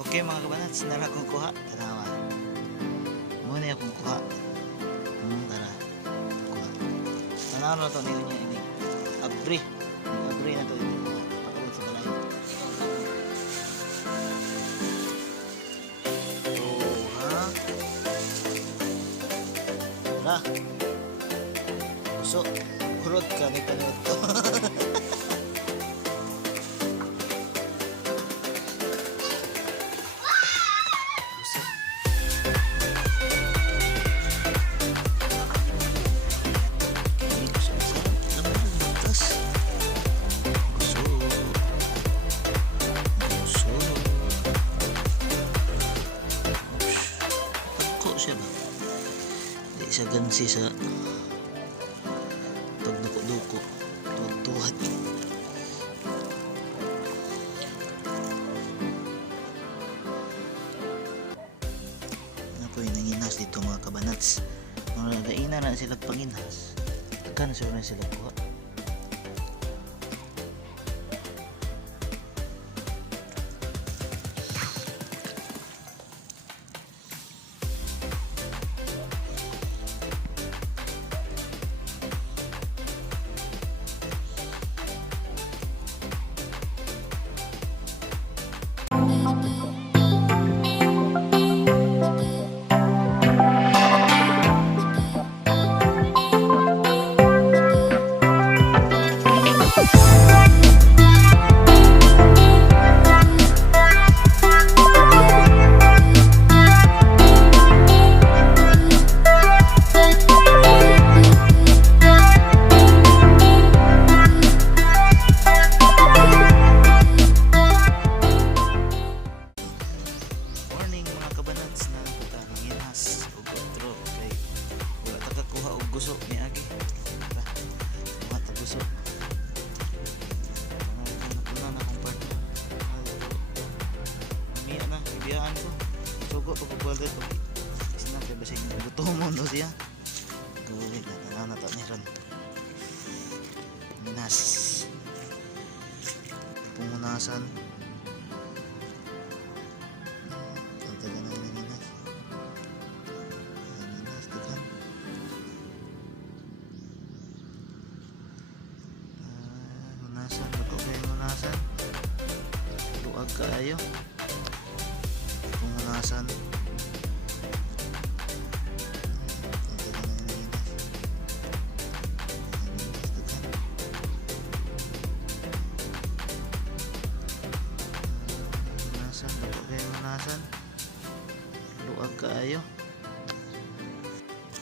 Okay mga kabanats, nara kong kuha. Tanawa. Muna akong kuha. Tara. Kuha. Tanawa na ito niyo niya ini. Abri. Abri na ito ito. Pakawad sa balay. Oh, ha? Tara. Puso. Kurot ka. May panot to. Sa gansi sa pagduko-duko tuhat na po yung nanginas dito mga kabanats. Mga gaina na sila panginas kan sila na sila kuha. Guso ni agi mga taguso na akong partner mamiya na ibiyaan ko sugo pagkabalad pag sinapay ba sa inyo gusto mo no siya gawin na nata ni ron minas pumunasan luag kaayo pumunasan luag kaayo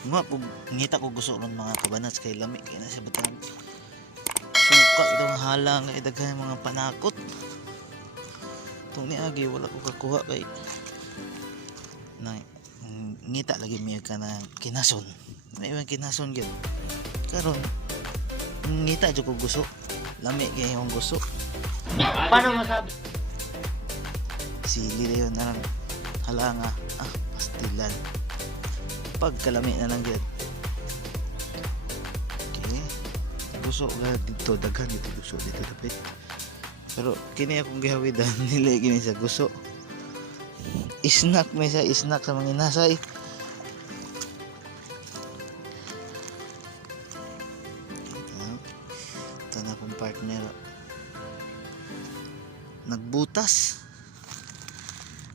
nga po ngita ko gusto ng mga kabanats kay lami kay na sa batang suka itong halang kay daghan mga panakot itong niagi wala ko kakuha kay na ngita lagi miya ka na kinason may ibang kinason yun karon ngita dyan ko gusto lami kay yung gusto paano masabi sili na yun na halanga pastilan pagkalami na lang yun gusto ka dito daghan dito gusto dito dapat pero kini akong gihawidan nila gini sa gusto snack may sa snack sa mga inasay ito na akong partner nagbutas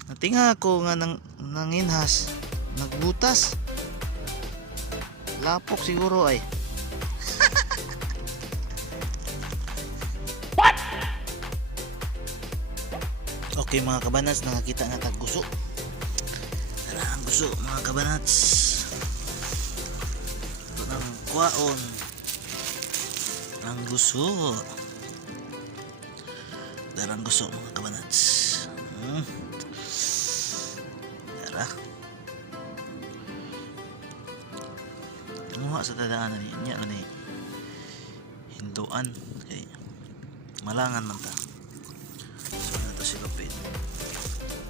natinga ako nga nanginhas nagbutas lapok siguro ay okay mga kabanats, nakakita nga tag guso. Tara ang guso mga kabanats. Ito ng kwaon. Ang guso. Tara ang guso mga kabanats. Tara. Muha sa tadaanan niya ano ni Hinduan. Okay. Malangan man ta. Si Lupin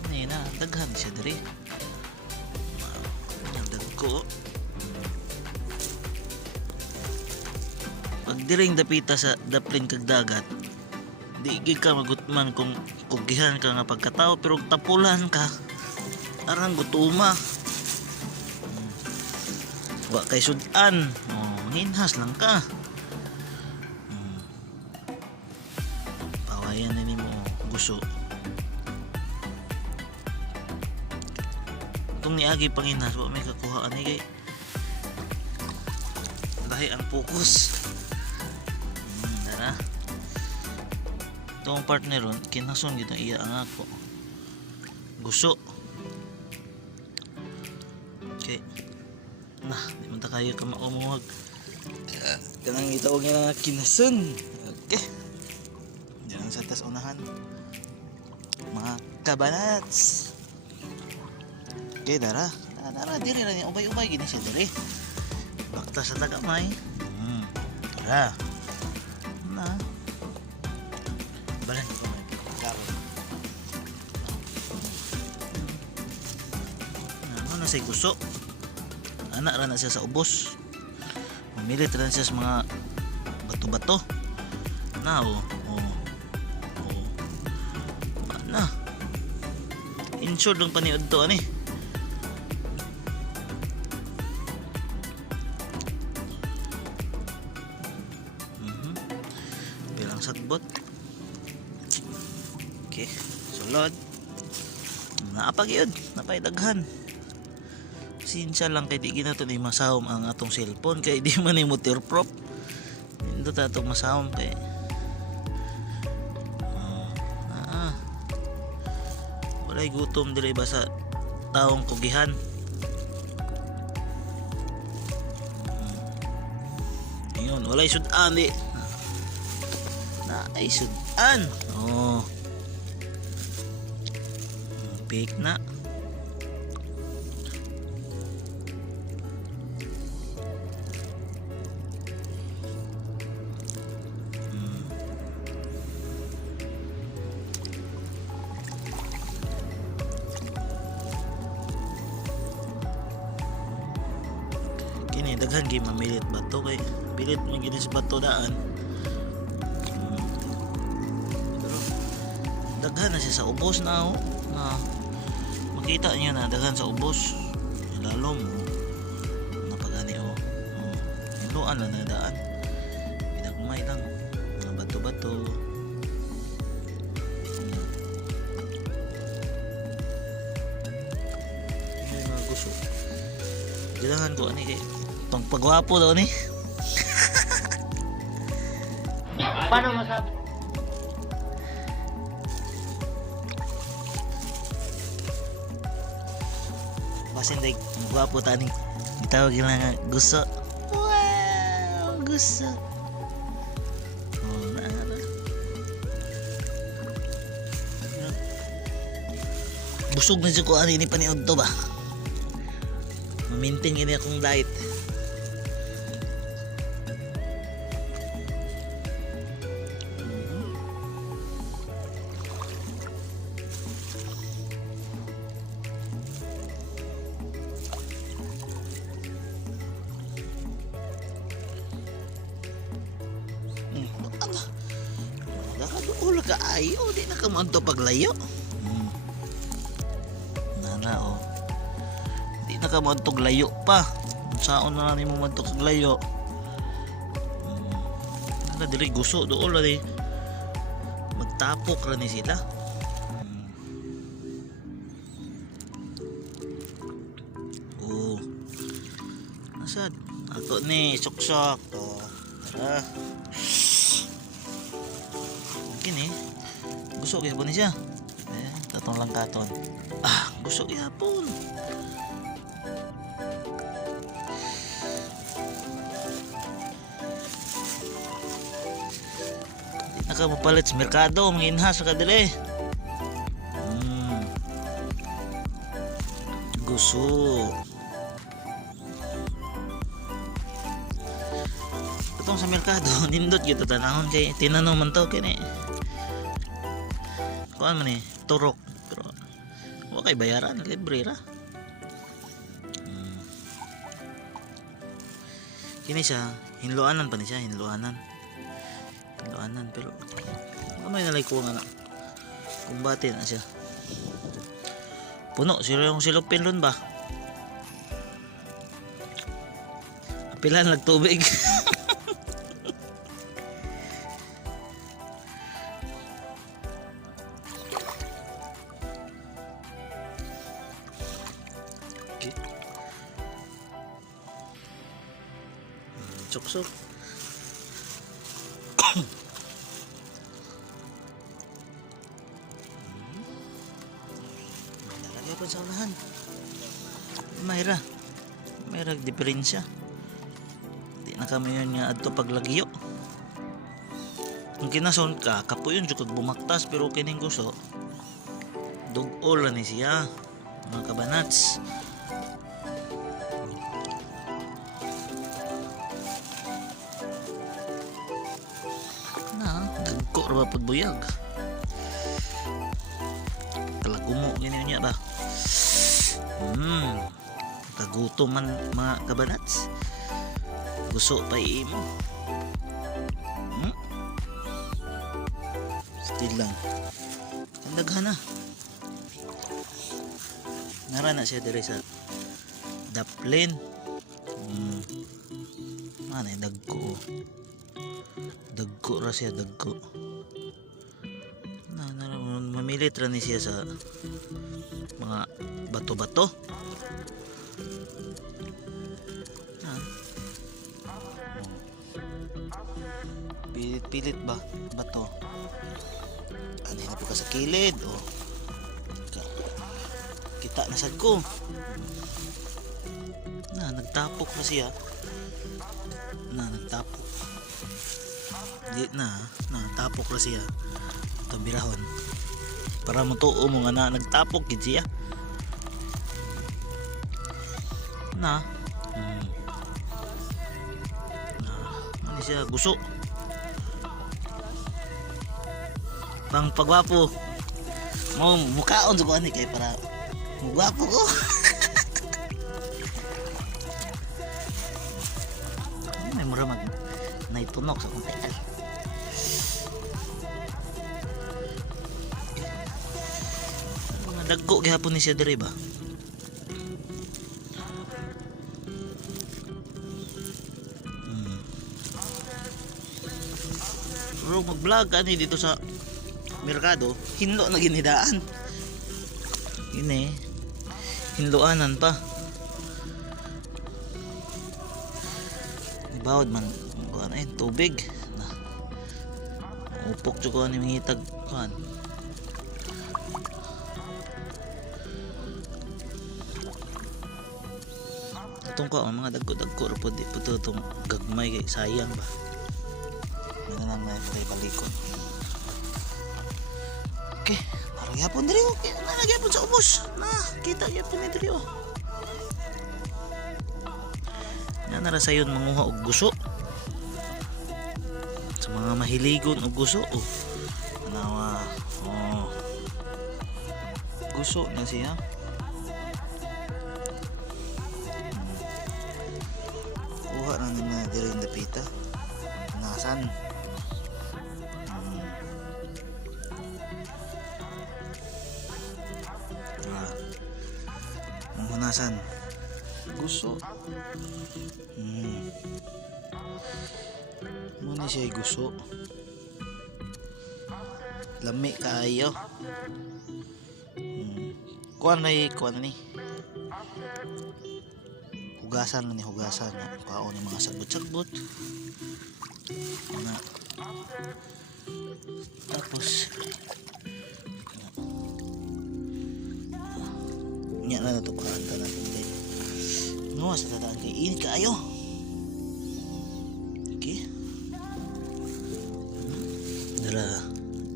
ini na daghan siya diri ang dagko pag diring dapita sa daplin kag dagat di gid ka magutman kung kugihan ka nga pagkatao pero tapulan ka arang gutuma. Wa kay sudan. Hinhas lang ka. Pawayan na nimo gusto. Itong niagi panginhas wa may kakuhaan ni kay lahi ang focus. Dara. Itong partner ron kinason gito iya ang ako. Gusto. Okay. Nah, di man ta kayo ka maumuwag. Kanang itawag nga kinason. Okay. Diyan sa tas unahan. Mga kabanats. Okay, dara. Dara, diri lang yung ubay-ubay gini siya diri. Bakta sa tagamay. Dara. Na. Balan ko may karon. Ano na say gusto? Anak ra na siya sa ubos. Mamilit ra siya sa mga bato-bato. Na na. Insured lang paniud to ani. Bilang sagbot. Okay, sulod. Naapag yun, napaidaghan. Sinsya lang kay di gina to ni masawom ang atong cellphone kay di man ni waterproof. Hindi ta to masawom kay walay gutom diri ba sa taong kugihan. Ayun, walay sudan di. Na ay sudan. Big na. Kini daghan gi mamilit bato kay pilit man gini sa bato daan. Pero daghan na siya sa ubos na makita niyo na daghan sa ubos. Lalo mo napagani hiluan lang na daan. Pinagmay lang mga bato-bato. Ay mga gusto. Dilahan ko ani kay tong pagwapo daw ni. Paano masabi? Basin day gwapo tani. Gitawag lang nga gusto. Wow, gusto. Na. Busog na siya ko ani ni paniod to ba? Maintain gini akong diet. Nakaduol ka ayo, di na ka manto paglayo. Nana di na ka mantog layo pa. Saon na nimo mantog layo. Nana dili gusto dool di. Magtapok ra ni sila. Nasad ato ni suksok to. Tara. Kini gusto gyapon ni siya. Tatong lang katon. Gusto gyapon. Naka mapalit sa merkado, manginhas ka dili. Gusto. Itong sa merkado, nindot gitu tanahon kay tinanong man to kini. Kuan man ni, turok. Pero wa kay bayaran, libre ra. Kini siya, hinluanan pa ni siya, hinluanan pero may nalay ko nga na Kumbati na siya. Puno, siro yung silupin ron ba? Apilan nagtubig. Okay. Sok-sok. Nalagay pa sa unahan. Mayra diferensya. Di na kami yun nga adto paglagyo. Kung kinason ka, kapuyon jud kag bumaktas pero kining gusto. Dug-ol ni siya. Mga kabanats. Na, dagko ra ba pagbuyag. Kalagumo gini niya ba? Kagutom man mga kabanats. Gusto pa imo. Still lang. Kandaghan na. Nara na siya dire sa daplin. Manay dagko. Dagko ra siya dagko. Mamilit ra ni siya sa mga bato-bato. Pilit-pilit ba bato? Ano na po ka sa kilid o kita na sad ko. Nagtapok na siya. Nagtapok. Di nagtapok na siya. Itong birahon. Para mo tuo mo nga nagtapok gid siya. Ano siya gusto. Pang pagwapo. Mo mukaon sa kuan kay para mugwapo ko. May mura mag naitunok sa kong teal. Mga dagko gihapon ni siya diri ba? Bro, mag-vlog ani dito sa merkado, hinlo na ginidaan. Yun hinloanan pa. Ibawad man tubig. Upok jud ko ani mangitag kuan. Itong ko ang mga dagko-dagko ra pud itong gagmay kay sayang ba. Ano nang may balikon. Okay, naragyapon diri oh. Naragyapon sa ubos. Kita gyapon ni diri oh. Nara sayon manguha og guso. Sa mga mahiligon og guso oh. Nawa. Oh. Guso na siya. Kuha na nila diri yung dapita. Nasan? Hunasan gusto muna siya gusto lami kaayo kuan ni hugasan ni kaon ni mga sagbot-sagbot tapos nya na natukuran ka natin kay nuwas sa tataan kay init kaayo. Okay dala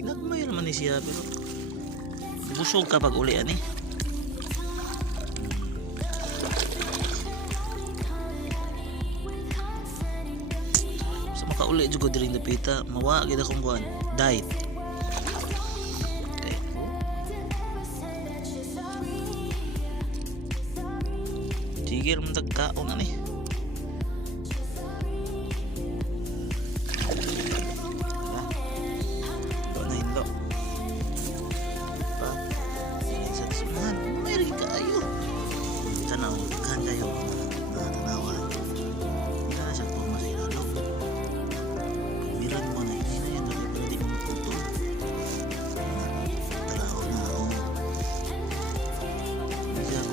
lagmay naman ni siya pero busog kapag ulian sa makauli juga diri napita mawa gid akong kuan diet. Tigir man tagkaon ani. Ito na hinlo.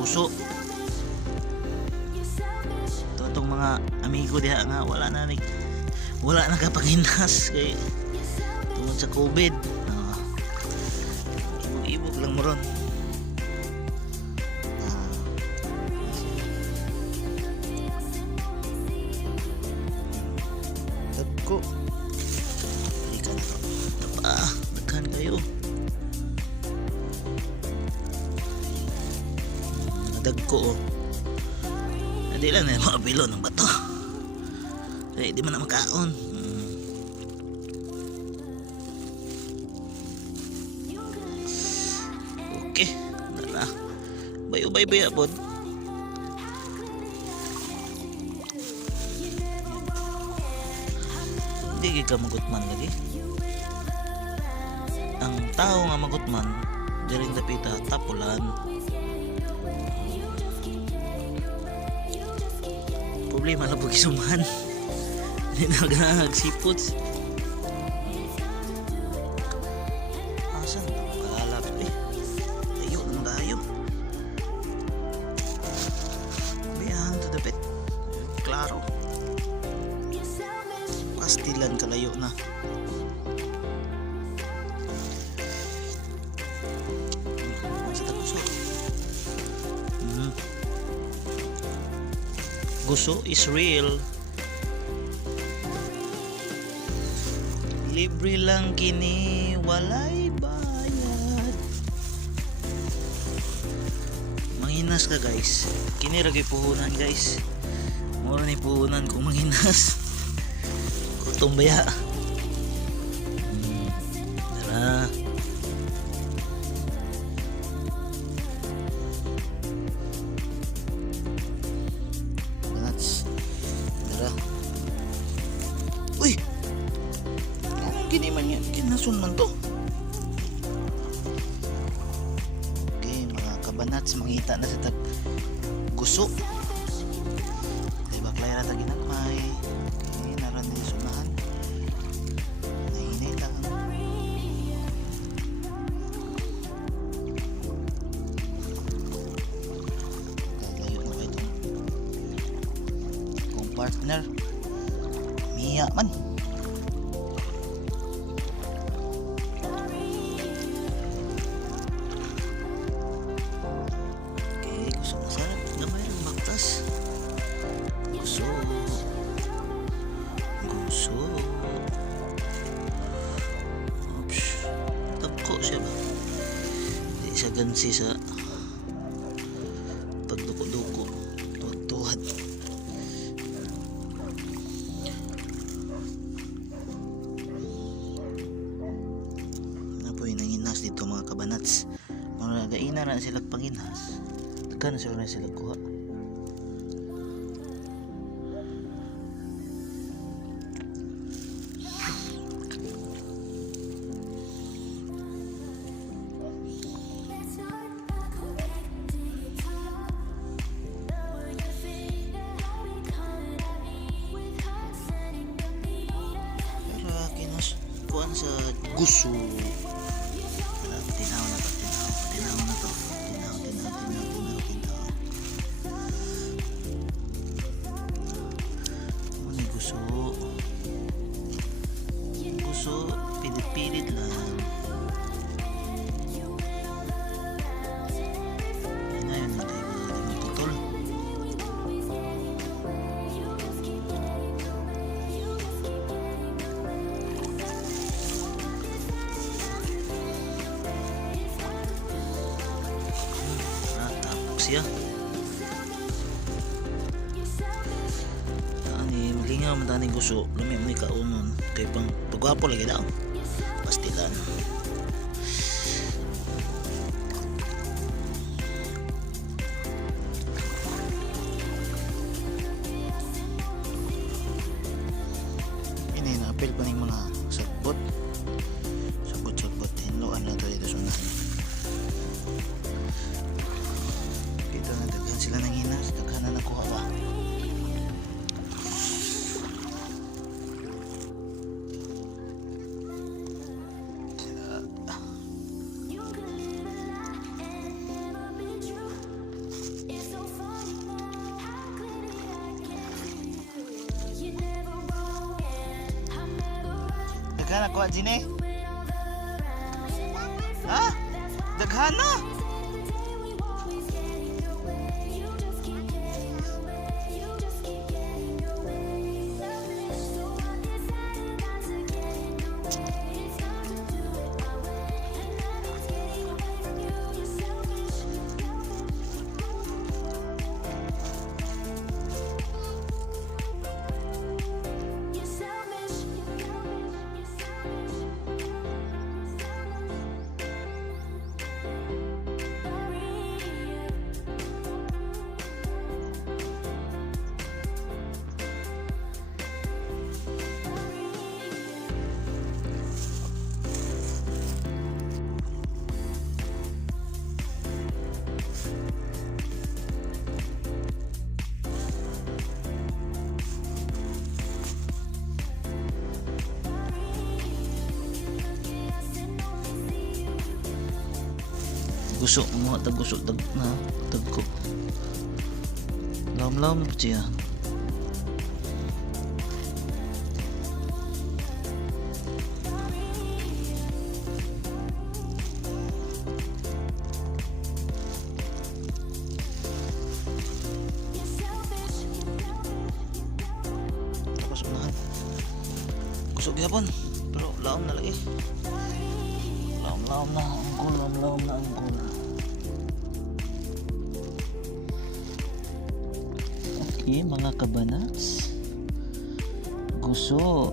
guso. Itong mga amigo diha nga wala na kapanginas kay tungod sa COVID. Ibog-ibog lang mo ron. Dagko. Hindi ka na. Daghan kayo. Dagko oh. Hindi lang na mga bilo ng bato. Kaya di man na makaon. Okay. Dala. Bayo-bay-bay abod. Hindi ka magutman lagi. Ang tao nga magutman, diring dapita tapulan. Problema lang pag isuman. Hindi na nagsipot. Asan? Palalap eh. Layo naman tayo. Biyahan to dapit. Klaro. Pastilan kalayo na. Sa taguso. Gusto is real. Libre lang kini, walay bayad. Manginas ka guys. Kini ra gyud puhunan guys. Mura ni puhunan kung manginas. Kutong baya. Tara. Uy! Anong gini man yan? Kinasun man to. Okay, mga kabanats, mangita na sa tag guso. Okay, baklay rata ginagmay. Okay, naran din sunahan. Nahinay lang. Layo na ba ito? Kung partner, Mia man. Okay, gusto mo sarap. Gamay ang baktas. Gusto. Oops. Tagko siya ba? Hindi siya gansi sa pagduko-duko. Tuwad-tuwad. Nanginas dito mga kabanats. Mga gaina na sila panginas. Tagan sila na sila kuha. Pero kinas kuan sa gusto. Tinaw na to. Ano gusto? Gusto, pilit-pilit lang. Inayon na tayo, hindi putol. Siya ani malingaw man tani gusto lami man kaunon kay pang pagwapo lagi daw pastilan. Ini na apel pa ning mga sagbot hinloan na to dito sunan. Daghan sila nang hinas, daghan na nakuha ba? Daghana kuha Jine? Ha? Daghana? Gusok mo tag gusok tag na tagko. Lam pa siya. Tapos unahan. Gusok gyapon pero laom na lagi. Laom na anggol. Okay, mga kabanats. Guso.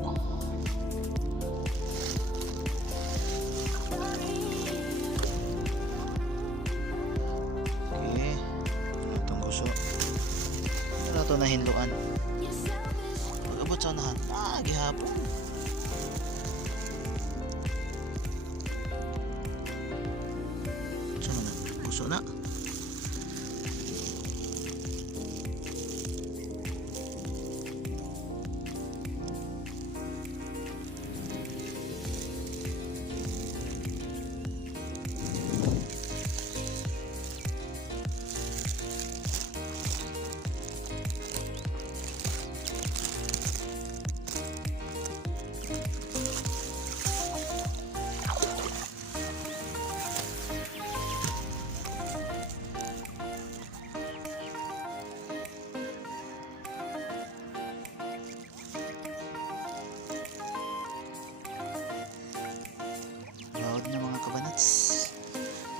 Okay. Itong guso. Ano ito na hinduan? Pag-abot sa unahan. Gihapon. Gusto na.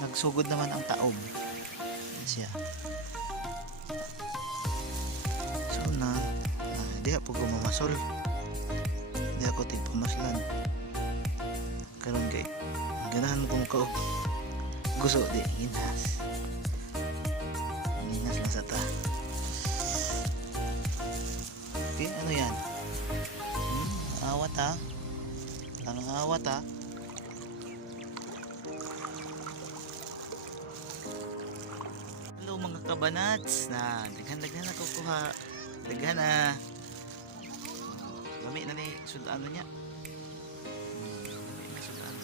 Nagsugod naman ang taob. Yan siya. So na, di ako gumamasol. Di ako tigpamaslan. Karon kay ganahan kong kao. Gusto di ginas. Ginas lang sa ta. Okay, ano yan? Awat ha. Lang awat ha. Mga kabanats na daghan na kukuha, daghan na lami na ni sudano niya. Lami na sudano.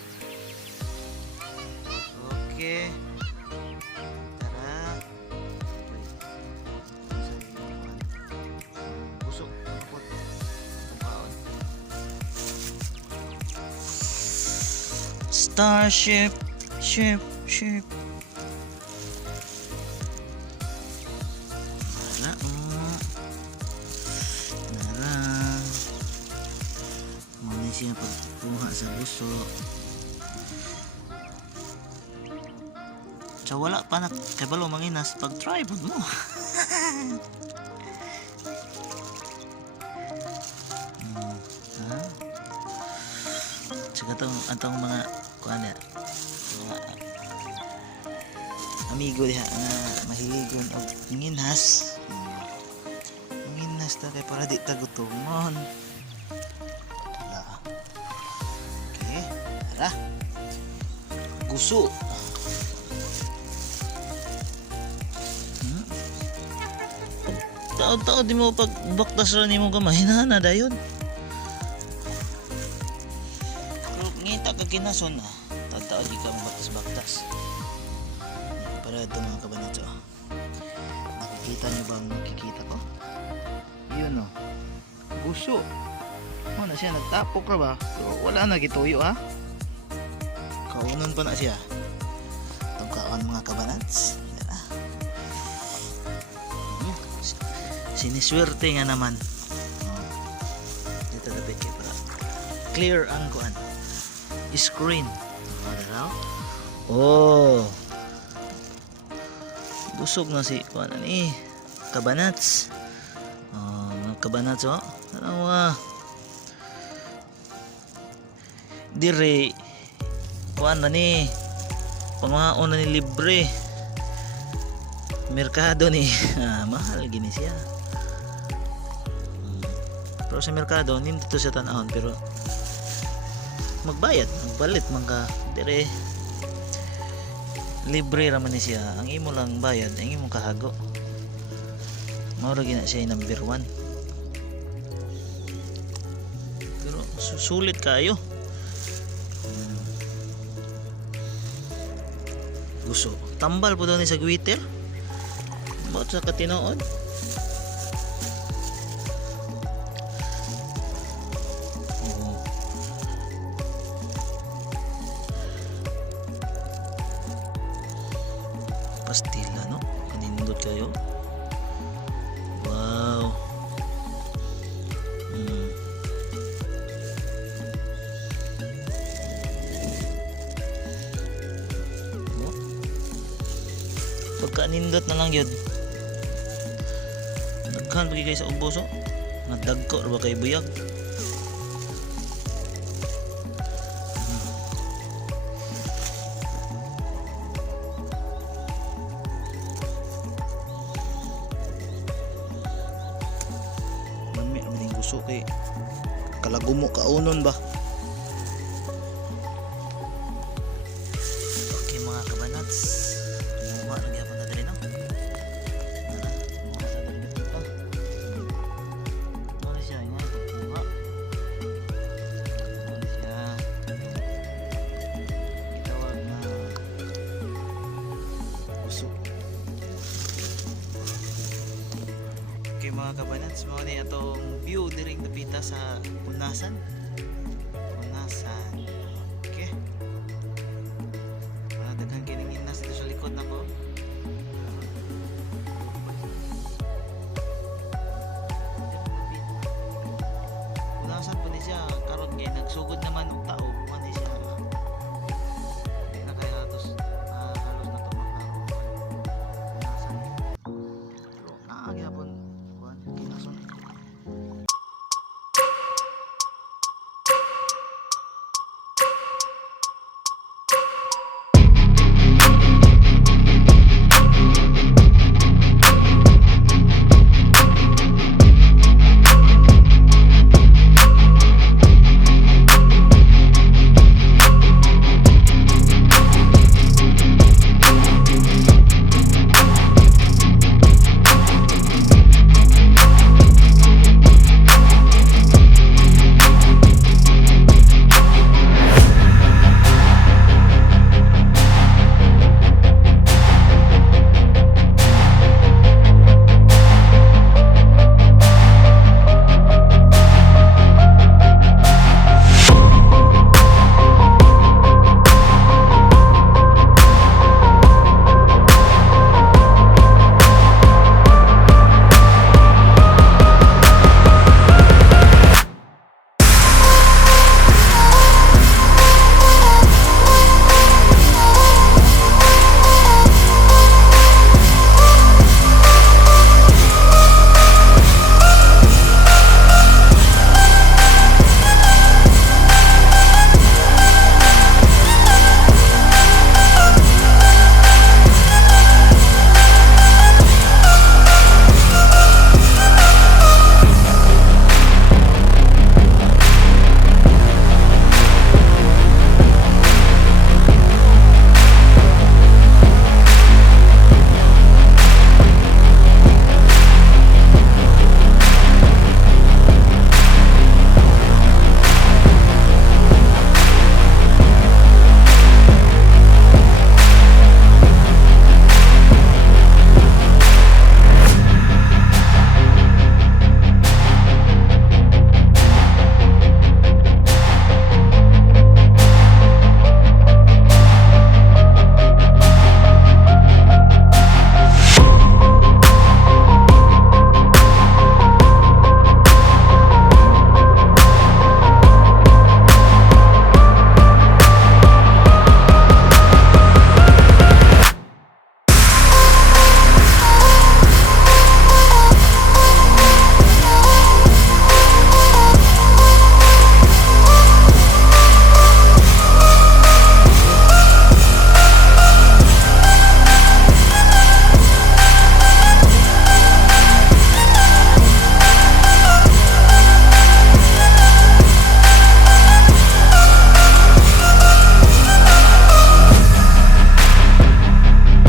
Okay, tara. Busog ako paon. Starship ship siya pagkuha sa buso. So wala pa na kay balo manginas pag try mo. Tsaka atong mga kuan ya. Mga amigo diha na mahiligon og manginas. Manginas ta kay para di ta gutomon. Tara. Guso. Tao di mo pag baktas ra nimo kamay na dayon. Pero ngita ka kinason na. Tao di ka baktas. Para ito mga kabanatso. Nakikita niyo ba ang nakikita ko? Yun o. Guso. Ano siya, nagtapok ra ba? Pero wala na gituyo ha. Kaunon pa na siya. Itong kaon mga kabanats. Yan na. Siniswerte nga naman. Dito dapat kayo para clear ang kuan. Screen. Oh. Busog na si kuan ani. Kabanats. Oh, mga kabanats oh. Tanawa. Dire kuan na ni pamaon na ni libre merkado ni mahal gini siya pero sa merkado hindi to siya tanahon pero magbalit mangka dire libre raman ni siya ang imo lang bayad ang imo kahago mao ra gina siya number 1 pero sulit kayo. Gusto tambal po daw ni sa Twitter ba't sa katinood oh. Pastila no kanindot kayo wow pagka-nindot na lang yun nagkan pagi kayo sa ubos oh nagdagko ba kayo buyag mami ang gusto kay kalagumo kaunon ba okay mga kabanats kumuha lagi ako na dali no kumuha sa dali dito ano siya nga kumuha ano siya itawag na usok okay mga kabanats mga na itong view diring napita sa punasan okay daghang kining inas dito sa likod nako punasan po ni siya karon kay nagsugod naman og